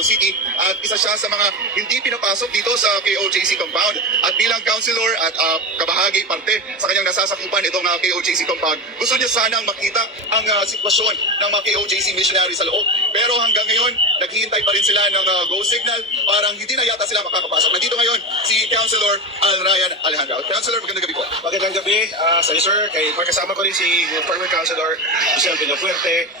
Davao City at isa siya sa mga hindi pinapasok dito sa KOJC compound. At bilang councilor at kabahagi parte sa kanyang nasasakupan itong KOJC compound, gusto niya sanang makita ang sitwasyon ng mga KOJC missionary sa loob. Pero hanggang ngayon, naghihintay pa rin sila ng go signal, parang hindi na yata sila makakapasok. Nandito ngayon si Councilor Al Ryan Alejandro. Councilor, magandang gabi po. Magandang gabi sa iyo, sir. Kasama ko rin si former Councilor Giselle Villafuerte.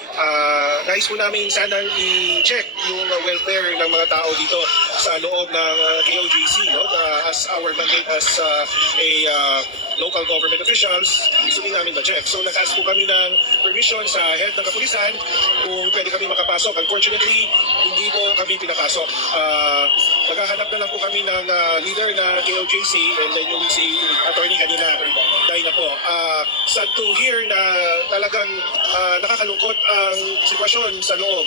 Nais po namin sanang i-check yung welfare ng mga tao dito sa loob ng KOJC. No? As our mandate as local government officials, gusto din namin ma-check. So nag-ask po kami ng permission sa head ng kapulisan kung pwede kami makapasok. Unfortunately, hindi po kami pinapasok. Naghahanap na lang po kami ng leader na KOJC, and then yung si attorney kanina, dahil na po. Sad to hear na talagang nakakalungkot ang sitwasyon sa loob.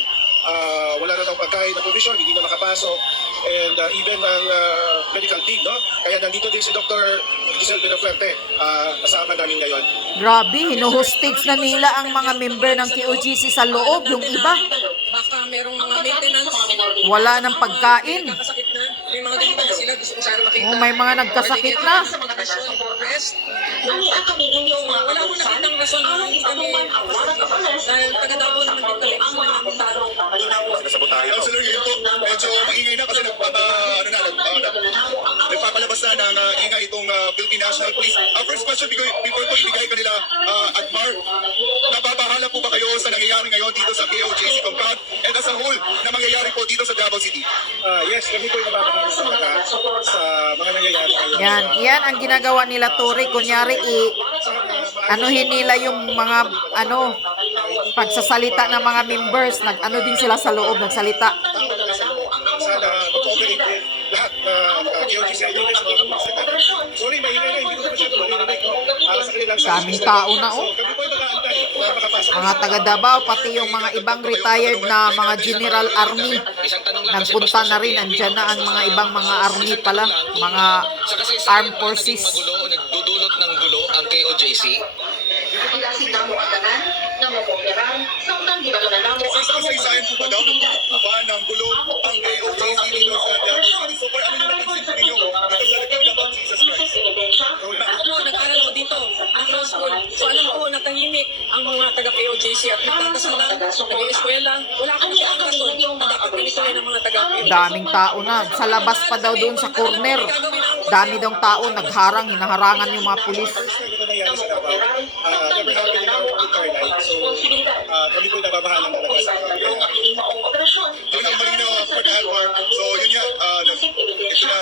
Wala na daw pagkain na provision, hindi na makapasok, and even ang medical team, no? Kaya nandito din si Dr. Giselle Villafuerte, kasama namin ngayon. Grabe, hinuhostage na nila ang mga member ng KOJC sa loob, yung iba. Baka merong mga maintenance. Wala ng pagkain. Nagkakasakit na. May mga ganito na sila. Gusto ko sana makita. Oh, may mga nagkasakit na. Wala ko nakitang rason na hindi kami dahil taga-Davao naman din kami. Gusto namin taro. Councilor, yun po, medyo maingay na kasi nagpapalabas na ng ingay itong Philippine National Police. First question, before ko ibigay kanila, Admar, nababahala po ba kayo sa nangyayari ngayon dito sa KOJC compound and as a whole na mangyayari po dito sa Davao City? Yes, kami po yung nababahala sa mga nangyayari ngayon. Yan ang ginagawa nila, Tori. Kunyari, anuhin nila yung mga, pagsasalita ng mga members. Nag-ano din sila sa loob, nagsalita. Sana mag-cooperate din lahat na KOJC leaders. Sorry, maingay na, hindi ko masyado marinig. Sa kanilang Daming tao na, oh. So, kami po yung nag-aantay na makapasok. Mga taga Davao, pati yung mga ibang retired na mga General Army. Nagpunta na rin, andyan na ang mga ibang mga army pala, mga armed forces. Nagdudulot ng gulo ang KOJC. Sa kasaysayan po ba daw ng gulo ang KOJC dito sa Davao City? So, ano yung napansin ninyo dito sa Lagim ng Jesus Christ? Ako, nag-aral ko dito. Ang law school. So alam ko, natahimik ang mga taga-KOJC at nagtatasal lang, nag-i-eskwela. Wala akong siyang rason na dapat pinituloy ng mga taga-KOJC. Daming tao na. Sa labas pa daw doon sa corner. Dami daw tao, nagharang, hinaharangan yung mga pulis. Ito nangyari sa Davao. Never happened in our life. So, kami po yung nababahala talaga sa Yun ang malinaw for the Alvar. So yun nga, ito na,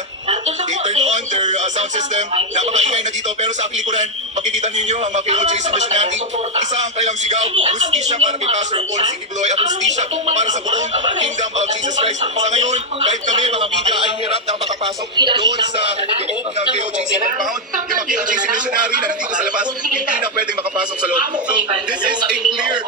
they turned on their sound system. Napakaingay na dito, pero sa aking likuran, makikita ninyo ang mga KOJC missionary. Isa ang kailang sigaw, justisya para kay Pastor Paul C. Bloy at justisya para sa buong Kingdom of Jesus Christ. Sa ngayon, kahit kami mga media ay hirap na makapasok doon sa loob ng KOJC compound, yung mga KOJC missionary na nandito sa labas, hindi na pwedeng makapasok sa loob. So this is a clear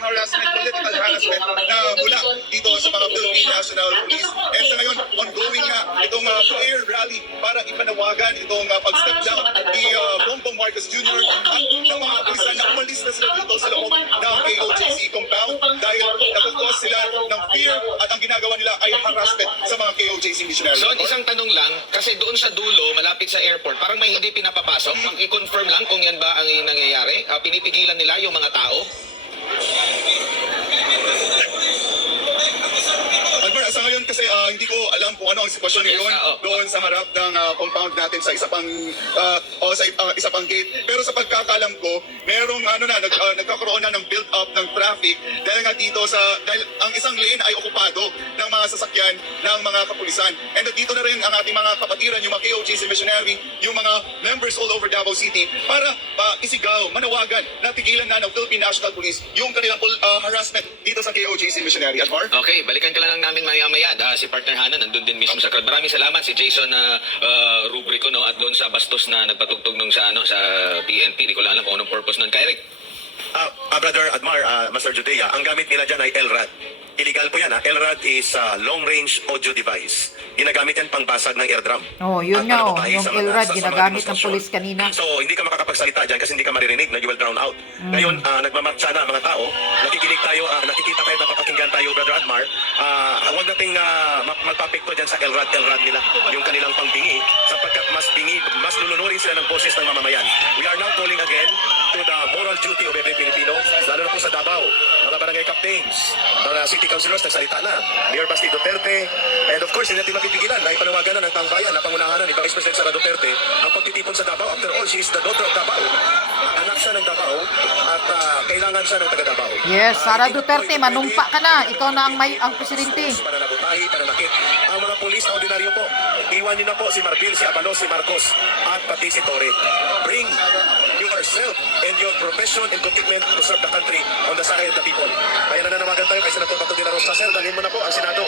harassment, political harassment na mula dito sa mga Philippine National Police. And sa ngayon, ongoing nga itong prayer rally para ipanawagan itong pag-step down ni Bongbong Marcos Jr. at ng mga pulisan na umalis na sila dito sa loob ng KOJC compound dahil nagkakos sila ng fear at ang ginagawa nila ay harassment sa mga KOJC missionaries. So, isang tanong lang, kasi doon sa dulo, malapit sa airport, parang may hindi pinapapasok. I-confirm lang kung yan ba ang nangyayari. Pinipigilan nila yung mga tao. Albert, sa ngayon kasi hindi ko alam kung ano ang sitwasyon ngayon doon sa harap ng compound natin sa isa pang isa pang gate. Pero sa pagkakalam ko, merong nagkakaroon na ng build up ng traffic dahil nga dito dahil ang isang lane ay okupado ng mga sasakyan ng mga kapulisan. And dito na rin ang ating mga kapatiran, yung mga KOJC missionary, yung mga members all over Davao City para isigaw, manawagan na tigilan na ng Philippine National Police yung kanilang harassment dito sa KOJC missionary. Admar? Okay, balikan ka lang namin maya-maya. Si partner Hana nandun din mismo sa crowd. Maraming salamat si Jason Rubrico, no, at doon sa bastos na nagpatugtog nung sa PNP. Di ko lang alam kung anong purpose nun. Kairik. Brother Admar, Master Judea, ang gamit nila dyan ay LRAD. Illegal po yan. LRAD is long-range audio device. Ginagamit yan pangbasag ng eardrum. Oh, yun nga, yung LRAD ginagamit ng demonstrasyon. pulis kanina. So, hindi ka makakapagsalita dyan kasi hindi ka maririnig na you will drown out. Ngayon, nagmamarcha na mga tao, nakikita tayo, napapakinggan panindigan tayo, Brother Admar, huwag nating magpapekto dyan sa elrad nila, yung kanilang pangbingi, sapagkat mas lulunurin sila ng boses ng mamamayan. We are now calling again to the moral duty of every Filipino, lalo na po sa Davao, mga barangay captains, mga city councilors, nagsalita na, Mayor Basti Duterte, and of course, hindi natin mapipigilan na ipanawagan na ng taong bayan na pangunahanan ni Vice President Sara Duterte ang pagtitipon sa Davao. After all, she is the daughter of Davao. Anak siya ng Davao at kailangan siya ng taga-Davao. Yes, Sara Hindi po Duterte, ito manumpa pwede. ka na. Ikaw na ang presidente. Pananabutahi, pananakit. Ang mga pulis na ordinaryo po, iwan niyo na po si Marbil, si Abalos, si Marcos, at pati si Torre. Bring yourself and your profession and commitment to serve the country on the side of the people. Kaya nananawagan tayo kay Senator Bato de la Rosa. Sir, dalhin mo na po ang Senado.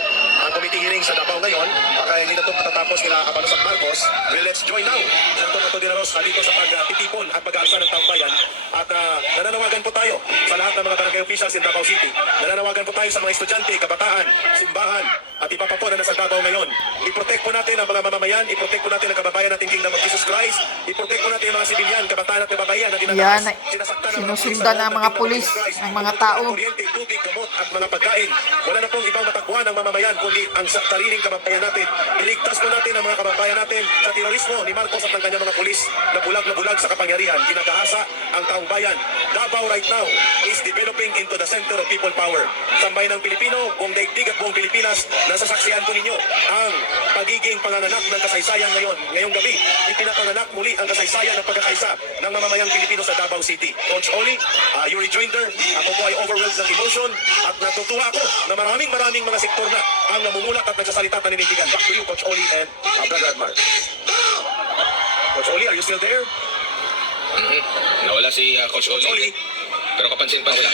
Ang committee hearing sa Davao ngayon, baka hindi na ito matatapos nila Abalos at Marcos. Well, let's join now. Senator Bato de la Rosa dito sa pagtitipon at pag-aasa ng taong bayan. At nananawagan po tayo sa lahat ng mga barangay officials in Davao City. Nananawagan po tayo sa mga estudyante, kabataan, simbahan, at iba pa po na nasa Davao ngayon. I-protect po natin ang mga mamamayan, i-protect po natin ang kababayan nating Kingdom of Jesus Christ, i-protect po natin ang mga sibilyan, kabataan at kababayan na Yan, sinasaktan ng sinusundan ng mga pulis, ng mga tao. Kuryente, tubig, gamot at mga pagkain. Wala na pong ibang matakbuhan ng mamamayan kundi ang sariling kababayan natin. Iligtas po natin ang mga kababayan natin sa terorismo ni Marcos at ng kanyang mga pulis na bulag sa kapangyarihan. Ginagahasa ang taong bayan. Davao right now is developing into the center of people power. Sambay ng Pilipino, buong daigdig at buong Pilipinas, nasasaksihan po ninyo ang pagiging panganganak ng kasaysayan ngayon. Ngayong gabi, ipinapanganak muli ang kasaysayan ng pagkakaisa ng mamamayang Pilipino sa Davao City. Coach Oli, your rejoinder, ako po ay overwhelmed ng emotion at natutuwa ako na maraming mga sektor na ang namumulat at nagsasalita at naninindigan. Back to you, Coach Oli and Brother Admar. Coach Oli, are you still there? Nawala si Coach Coach Oli. Oli. Pero kapansin-pansin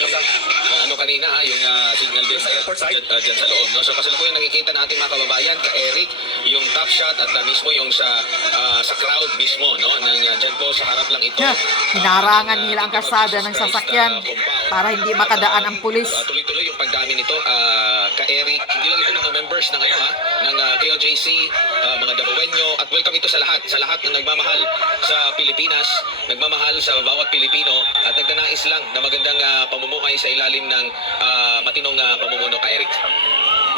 ano kanina yung signal din dyan sa loob. No? So kasalukuyan nakikita natin mga kababayan, ka Eric, yung top shot at mismo yung sa crowd mismo, no? Dyan po sa harap lang ito. Yeah, hinarangan nila ang kalsada ng sasakyan para hindi makadaan ang pulis. Tuloy-tuloy yung pagdami nito, ka Eric, hindi lang ito ng members ng ng KOJC, mga Dabawenyo, at welcome ito sa lahat ng nagmamahal sa Pilipinas, nagmamahal sa bawat Pilipino at nagnanais lang na magandang pamumuhay sa ilalim ng matinong pamumuno, ka Eric.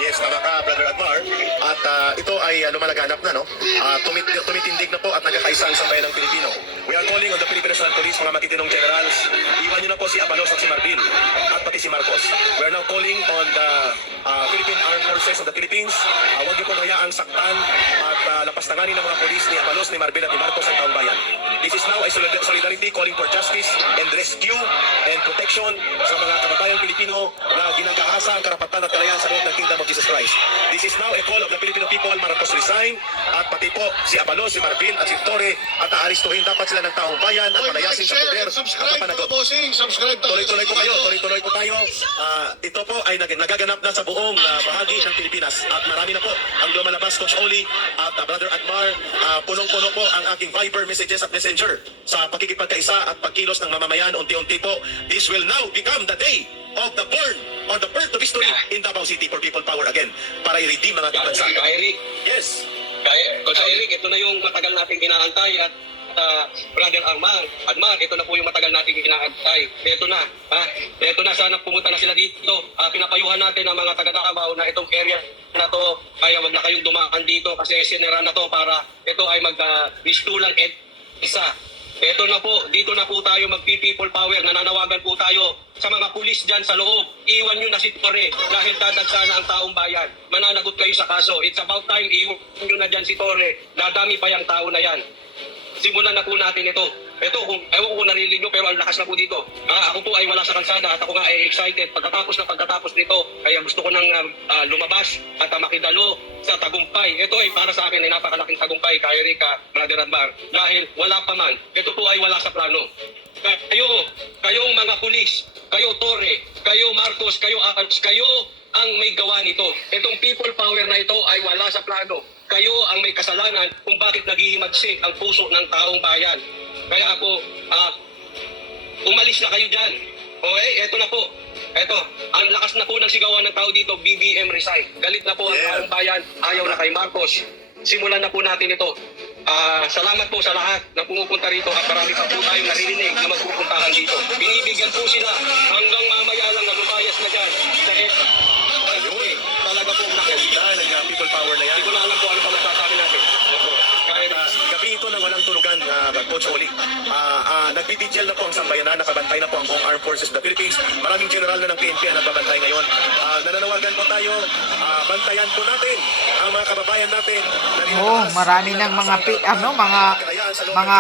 Yes, tama ka, Brother Admar. At ito ay lumalaganap na, no? Tumitindig na po at nagkakaisa ang sambayan ng Pilipino. We are calling on the Philippine National Police, mga matitinong generals. Iwan nyo na po si Abalos at si Marbil at pati si Marcos. We are now calling on the Philippine Armed Forces of the Philippines. Huwag nyo pong hayaang saktan at lapastanganin ng mga polis ni Abalos, ni Marbil at ni Marcos ang taong bayan. This is now a solidarity calling for justice and rescue and protection sa mga kababayang Pilipino na ginagahasa ang karapatan at kalayaan sa loob ng Kingdom of Jesus Christ. This is now a call of the Filipino people. Marcos resign at pati po si Abalos, si Marbil at si Torre at aaristuhin dapat sila ng taong bayan at palayasin sa poder at mapanagot. Tuloy-tuloy po kayo, tuloy-tuloy po tayo. Ito po ay nagaganap na sa buong bahagi ng Pilipinas at marami na po ang lumalabas, Coach Oli at Brother Admar. Punong-puno po ang aking Viber messages at messenger sa pakikipagkaisa at pagkilos ng mamamayan. Unti-unti po, this will now become the day of the birth of history in Davao City for people power again para i-redeem mga kabansa. Ka Eric, Yes. Coach Eric, ito na yung matagal nating inaantay at Brother Admar, ito na po yung matagal nating inaantay. Ito na, sana pumunta na sila dito. Pinapayuhan natin ang mga taga-Davao na itong area na to, kaya wag na kayong dumaan dito kasi sinira na to para ito ay mag-mistulang isa. Ito na po, dito na po tayo mag-people power. Nananawagan po tayo sa mga pulis dyan sa loob. Iwan nyo na si Torre dahil dadagsa na ang taong bayan. Mananagot kayo sa kaso. It's about time, iwan nyo na dyan si Torre. Dadami pa yung tao na yan. Simulan na po natin ito. Ito, ewan ko kung narinig nyo, pero ang lakas na po dito. Ako po ay wala sa kalsada at ako nga ay excited. Pagkatapos nito, kaya gusto ko nang lumabas at makidalo sa tagumpay. Ito ay para sa akin ay napakalaking tagumpay, ka Erika, Brother Admar. Dahil wala pa man, ito po ay wala sa plano. Kayong mga pulis, kayo Torre, kayo Marcos, kayo Acans, kayo ang may gawa nito. Itong people power na ito ay wala sa plano. Kayo ang may kasalanan kung bakit naghihimagsik ang puso ng taong bayan. Kaya po, umalis na kayo dyan. Okay, eto na po. Eto, ang lakas na po ng sigawan ng tao dito, BBM resign. Galit na po ang taong bayan, ayaw na kay Marcos. Simulan na po natin ito. Salamat po sa lahat na pumupunta rito at marami pa po tayong naririnig na magpupuntahan dito. Binibigyan po sila hanggang mamaya lang na lumayas na dyan. Coach Oli. Nagpipigil na po ang sambayanan, nakabantay na po ang buong Armed Forces of the Philippines. Maraming general na ng PNP ang nagbabantay ngayon. Nananawagan po tayo, bantayan po natin ang mga kababayan natin. Oh, marami ng mga mga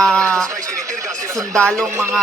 sundalong mga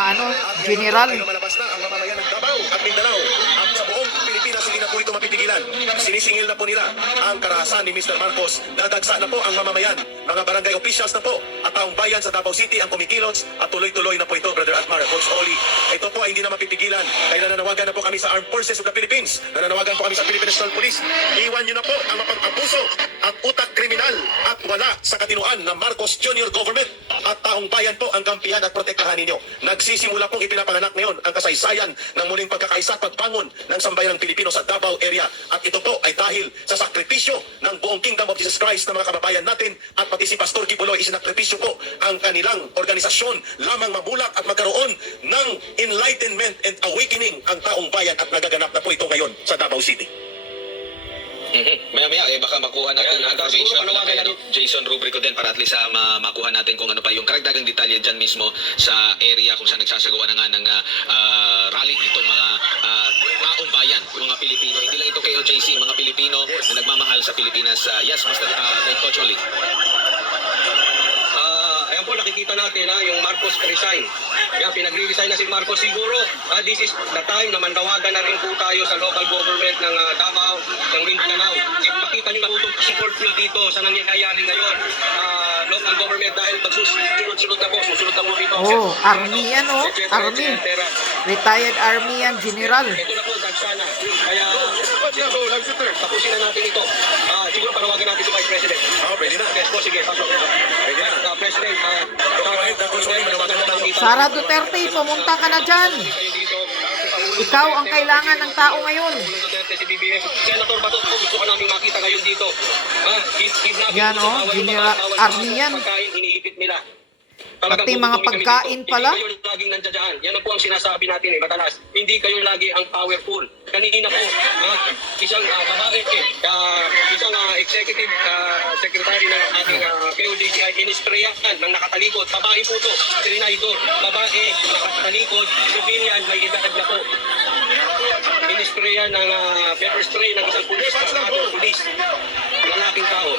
general. Lumalabas na ang mamamayan ng Davao at Mindanao at sa buong Pilipinas hindi na po ito mapipigilan. Sinisingil na po nila ang karahasan ni Mr. Marcos. Dadagsa na po ang mamamayan, mga barangay officials na po at taong bayan sa Davao City ang kumikilos at tuloy-tuloy na po ito, Brother Atmar, Coach Oli. Ito po ay hindi na mapipigilan. Kaya nananawagan na po kami sa Armed Forces of the Philippines. Nananawagan po kami sa Philippine National Police. Iwan nyo na po ang mapang-abuso at utak kriminal at wala sa katinuan ng Marcos Jr. government at taong bayan po ang kampihan at protektahan ninyo. Nagsisimula pong ipinapanganak ngayon ang kasaysayan ng muling pagkakaisa at pagbangon ng sambayan ng Pilipino sa Davao area. At ito po ay dahil sa sakripisyo ng buong Kingdom of Jesus Christ ng mga kababayan natin at pati si Pastor Kibuloy isinakripisyo po ang kanilang organisasyon lamang mabulak at magkaroon ng enlightenment and awakening ang taong bayan at nagaganap na po ito ngayon sa Davao City. Maya-maya, baka makuha natin Ayan, yung information siguro na kay panawagan Jason Rubrico din para at least makuha natin kung ano pa yung karagdagang detalye dyan mismo sa area kung saan nagsasagawa na nga ng rally itong mga taong bayan, yung mga Pilipino. Hindi lang ito kay OJC, mga Pilipino na nagmamahal sa Pilipinas. Yes, Mr. Coach Oli. Ayan po, nakikita natin yung Marcos resign. Yan, pinag-resign na si Marcos. Siguro, this is the time na mandawagan na rin po tayo sa local government ng Davao, ng Mindanao. Pakita nyo na po itong support nyo dito sa nangyayari ngayon. Local government dahil magsusunod na po, susunod na po dito. Oh, army yan army. Retired army yan, general. Ito na po, Dagsana. Kaya, tapusin na natin ito. Siguro panawagan natin ito, Vice President. Pwede na. Yes po, sige, pasok. Pwede na. President, Sara Duterte, pumunta ka na dyan. Ikaw ang kailangan ng tao ngayon. Si BBM, Senator Bato, gusto ka namin makita ngayon dito. Yan, general army yan. Pagkain, iniipit nila. Pati mga pagkain pala. Hindi kayo laging nandiyan. Yan ang po ang sinasabi natin matalas. Hindi kayo lagi ang powerful. Kanina po, isang babae, isang executive secretary ng ating POJCI inisprayan ng nakatalikod. Babae po to, Trinidor. Babae, nakatalikod, civilian, may edad na po. Inisprayan ng pepper spray ng isang pulis, ng ating pulis. Lalaking tao.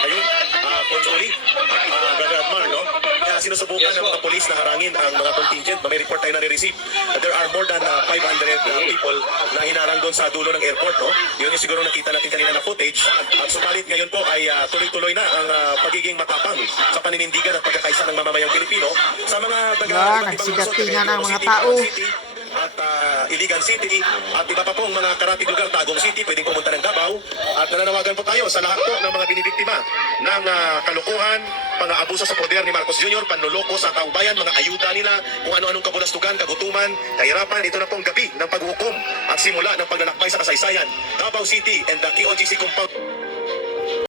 Ayun, Coach Oli, Brother Atmar, no? Kaya sinusubukan ng mga polis na harangin ang mga contingent. May report tayo na-receive. There are more than 500 people na hinarang doon sa dulo ng airport, no? Yun yung siguro nakita natin kanina na footage. At subalit ngayon po ay tuloy-tuloy na ang pagiging matapang sa paninindigan at pagkakaisa ng mamamayang Pilipino sa mga nagsigati nga ng mga tao. At Iligan City at iba pa pong mga karatig lugar, Tagum City, pwedeng pumunta ng Davao. At nananawagan po tayo sa lahat po ng mga binibiktima ng kalukuhan, pang-aabuso sa poder ni Marcos Jr., panluloko sa taong bayan, mga ayuda nila, kung ano-anong kabulastugan, kagutuman, kahirapan. Ito na pong gabi ng paghukom at simula ng paglalakbay sa kasaysayan. Davao City and the KOGC compound.